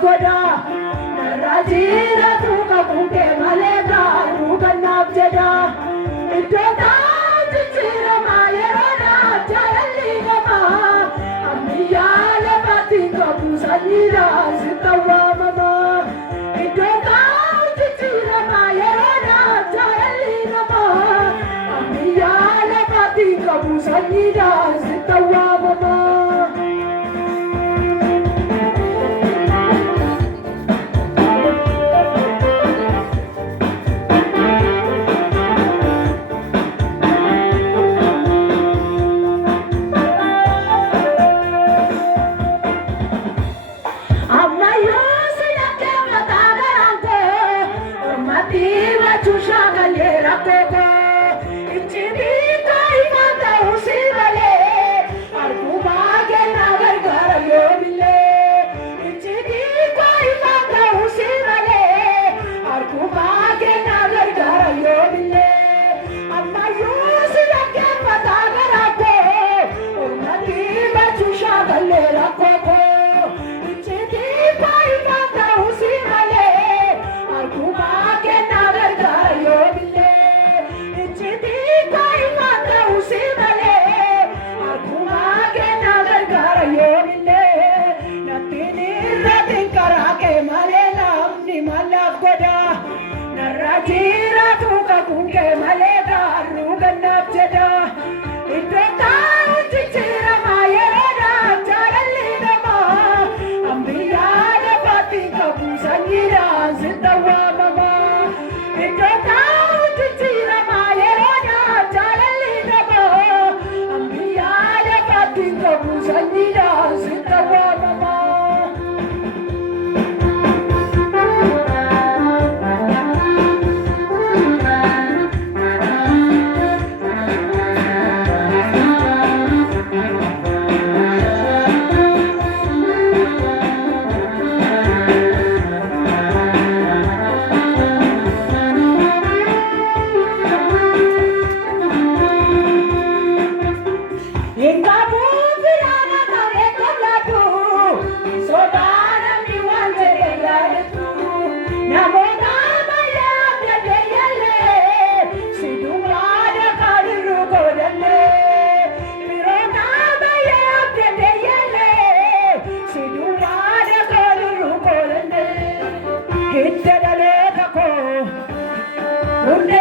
goda Rajira tuka kuke maleda ruga nabjada Idota jira mayera jalli gama Amiya le pati kabu sanira sitawa mama Idota jira mayera jalli gama Amiya le pati kabu sanira sitawa mama Rajira tuka kunke maleda ruga nabjada Idota jira mayera jalli gama Ambiya le pati kabu sangira zindawa mama Idota jira mayera jalli gama Ambiya le pati kabu sangira zindawa mama Unde